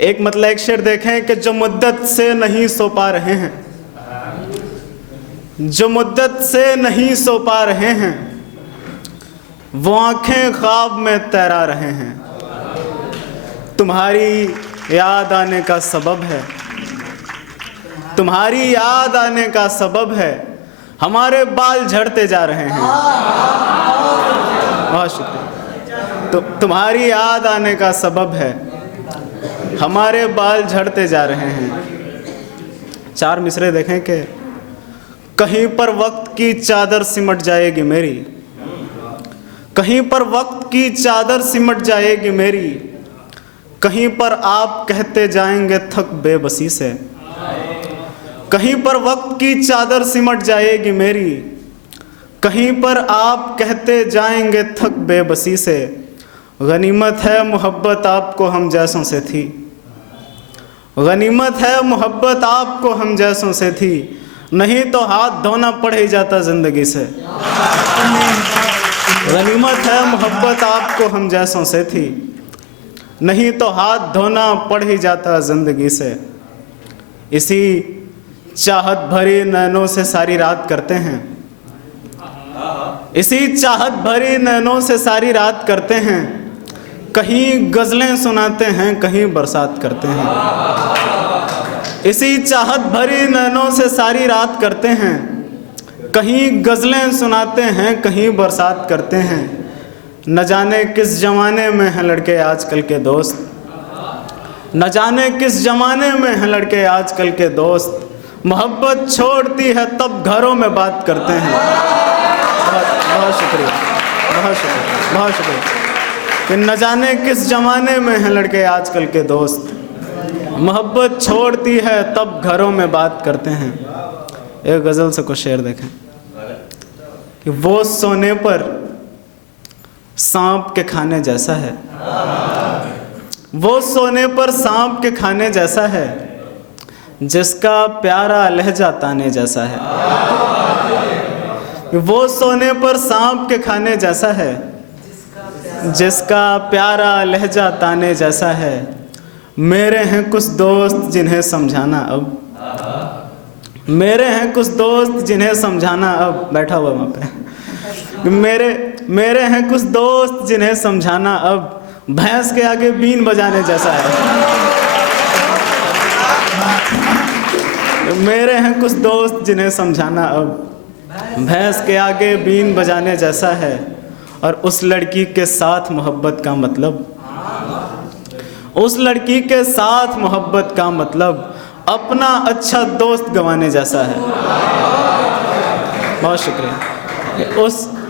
एक मतलब एक शेर देखें कि जो मुद्दत से नहीं सो पा रहे हैं, जो मुद्दत से नहीं सो पा रहे हैं, वो आंखें ख्वाब में तैरा रहे हैं। तुम्हारी याद आने का सबब है, तुम्हारी याद आने का सबब है, हमारे बाल झड़ते जा रहे हैं। बहुत शुक्रिया। तो तुम्हारी याद आने का सबब है, हमारे बाल झड़ते जा रहे हैं। चार मिसरे देखें कि कहीं पर वक्त की चादर सिमट जाएगी मेरी, कहीं पर वक्त की चादर सिमट जाएगी मेरी, कहीं पर आप कहते जाएंगे थक बेबसी से। कहीं पर वक्त की चादर सिमट जाएगी मेरी, कहीं पर आप कहते जाएंगे थक बेबसी से। गनीमत है मोहब्बत आपको हम जैसों से थी, गनीमत है मोहब्बत आपको हम जैसों से थी, नहीं तो हाथ धोना पड़ ही जाता ज़िंदगी से। गनीमत है मोहब्बत आपको हम जैसों से थी, नहीं तो हाथ धोना पड़ ही जाता ज़िंदगी से। इसी चाहत भरी नैनों से सारी रात करते हैं, इसी चाहत भरी नैनों से सारी रात करते हैं, कहीं गज़लें सुनाते हैं कहीं बरसात करते हैं। इसी चाहत भरी नैनों से सारी रात करते हैं, कहीं गज़लें सुनाते हैं कहीं बरसात करते हैं। न जाने किस ज़माने में हैं लड़के आजकल के दोस्त, न जाने किस ज़माने में हैं लड़के आजकल के दोस्त, मोहब्बत छोड़ती है तब घरों में बात करते हैं। बहुत शुक्रिया, बहुत शुक्रिया, बहुत शुक्रिया। कि न जाने किस ज़माने में हैं लड़के आजकल के दोस्त, मोहब्बत छोड़ती है तब घरों में बात करते हैं। एक गज़ल से कुछ शेर देखें कि वो सोने पर सांप के खाने जैसा है, वो सोने पर सांप के खाने जैसा है, जिसका प्यारा लहजा ताने जैसा है। वो सोने पर सांप के खाने जैसा है, जिसका प्यारा लहजा ताने जैसा है। मेरे हैं कुछ दोस्त जिन्हें समझाना अब, मेरे हैं कुछ दोस्त जिन्हें समझाना अब, बैठा हुआ वहाँ पे। मेरे हैं कुछ दोस्त जिन्हें समझाना अब, भैंस के आगे बीन बजाने जैसा है। मेरे हैं कुछ दोस्त जिन्हें समझाना अब, भैंस के आगे बीन बजाने जैसा है। और उस लड़की के साथ मोहब्बत का मतलब, उस लड़की के साथ मोहब्बत का मतलब अपना अच्छा दोस्त गंवाने जैसा है। बहुत शुक्रिया।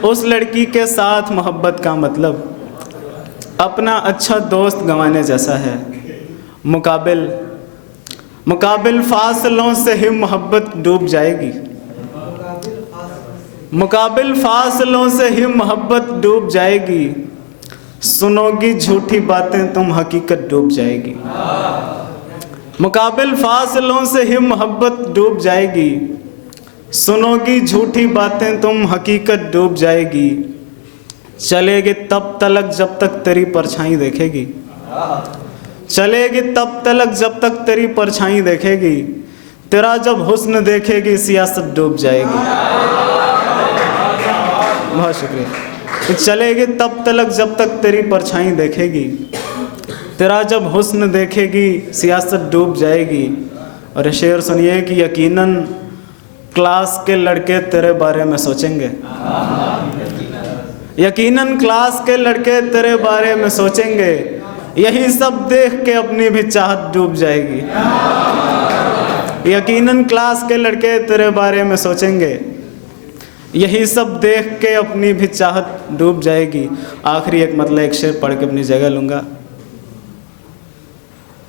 उस लड़की के साथ मोहब्बत का मतलब अपना अच्छा दोस्त गंवाने जैसा है। मुकाबिल फासलों से ही मोहब्बत डूब जाएगी, मुकाबिल फासलों से ही मोहब्बत डूब जाएगी, सुनोगी झूठी बातें तुम हकीकत डूब जाएगी। मुकाबिल फासलों से ही मोहब्बत डूब जाएगी, सुनोगी झूठी बातें तुम हकीकत डूब जाएगी। चलेगी तब तलक जब तक तेरी परछाई देखेगी, चलेगी तब तलक जब तक तेरी परछाई देखेगी, तेरा जब हुस्न देखेगी सियासत डूब जाएगी। बहुत शुक्रिया। चलेगी तब तलक जब तक तेरी परछाई देखेगी, तेरा जब हुस्न देखेगी सियासत डूब जाएगी। और शेर सुनिए कि यकीनन क्लास के लड़के तेरे बारे में सोचेंगे, यकीनन क्लास के लड़के तेरे बारे में सोचेंगे, यही सब देख के अपनी भी चाहत डूब जाएगी। यकीनन क्लास के लड़के तेरे बारे में सोचेंगे, यही सब देख के अपनी भी चाहत डूब जाएगी। आखिरी एक मतलब एक शेर पढ़ के अपनी जगह लूँगा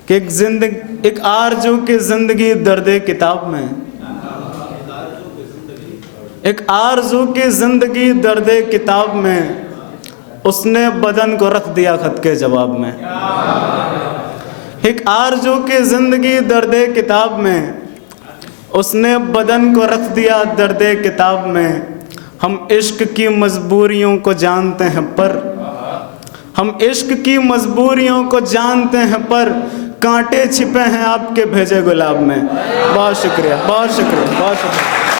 कि एक आरज़ू की ज़िंदगी दर्दे किताब में, एक आरज़ू की ज़िंदगी दर्दे किताब में, उसने बदन को रख दिया खत के जवाब में। एक आरज़ू की ज़िंदगी दर्दे किताब में, उसने बदन को रख दिया दर्दे किताब में। हम इश्क की मजबूरियों को जानते हैं पर, हम इश्क की मजबूरियों को जानते हैं पर, कांटे छिपे हैं आपके भेजे गुलाब में। बहुत शुक्रिया, बहुत शुक्रिया, बहुत शुक्रिया।